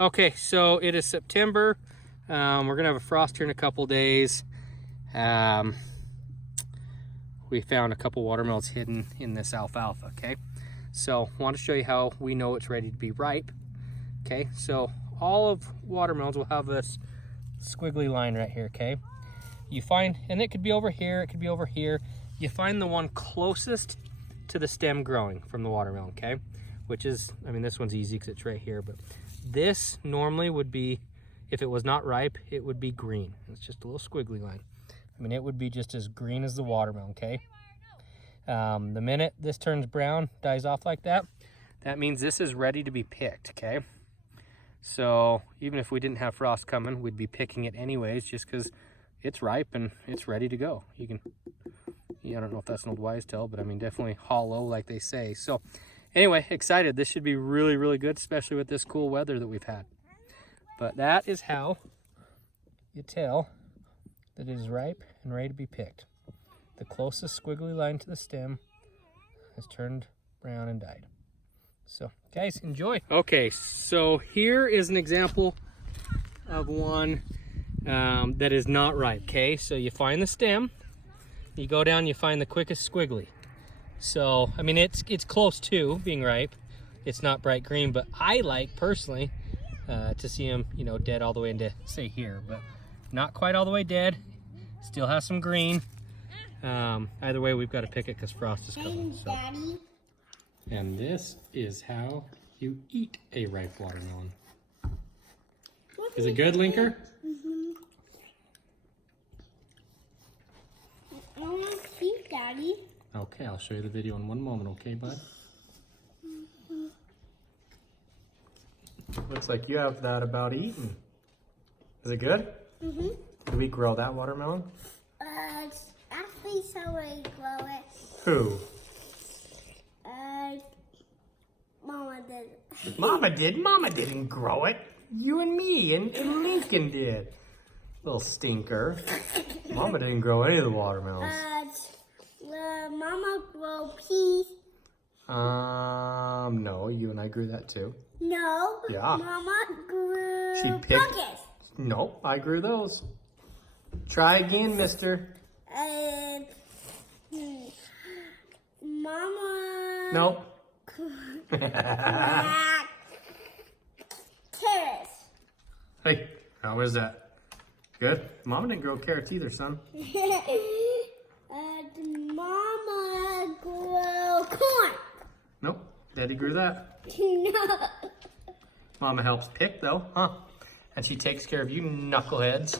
Okay, so it is September. We're gonna have a frost here in a couple days. We found a couple watermelons hidden in this alfalfa, okay? So I want to show you how we know it's ready to be ripe. Okay, so all of watermelons will have this squiggly line right here, okay? You find, and it could be over here, it could be over here. You find the one closest to the stem growing from the watermelon, okay? Which is, I mean, this one's easy because it's right here, but this normally would be, if it was not ripe, it would be green. It's just a little squiggly line. I mean, it would be just as green as the watermelon, okay? The minute this turns brown, dies off like that, that means this is ready to be picked, okay? So even if we didn't have frost coming, we'd be picking it anyways, just because it's ripe and it's ready to go. You can, yeah, I don't know if that's an old wives' tale, but I mean, definitely hollow like they say. So anyway, excited. This should be really, really good, especially with this cool weather that we've had. But that is how you tell that it is ripe and ready to be picked. The closest squiggly line to the stem has turned brown and died. So guys, enjoy. Okay, so here is an example of one that is not ripe, okay? So you find the stem, you go down, you find the quickest squiggly. So, I mean, it's close to being ripe. It's not bright green, but I like, personally, to see them, you know, dead all the way into, say, here. But not quite all the way dead. Still has some green. Either way, we've got to pick it because frost is coming. So. Daddy. And this is how you eat a ripe watermelon. Is it good, Linker? Mm-hmm. I want to see, Daddy. Okay, I'll show you the video in one moment, okay, bud? Looks like you have that about eaten. Is it good? Mm-hmm. Did we grow that watermelon? It's actually somebody grow it. Who? Mama did. Mama did? Mama didn't grow it. You and me and Lincoln did. Little stinker. Mama didn't grow any of the watermelons. Mama grew peas. No, you and I grew that too. No. Yeah. Mama grew She picked. pumpkins. Nope, I grew those. Try again, mister. Mama. Nope. Carrots. Hey, how is that? Good? Mama didn't grow carrots either, son. Mama grew corn. Nope, Daddy grew that. No. Mama helps pick though, huh? And she takes care of you knuckleheads.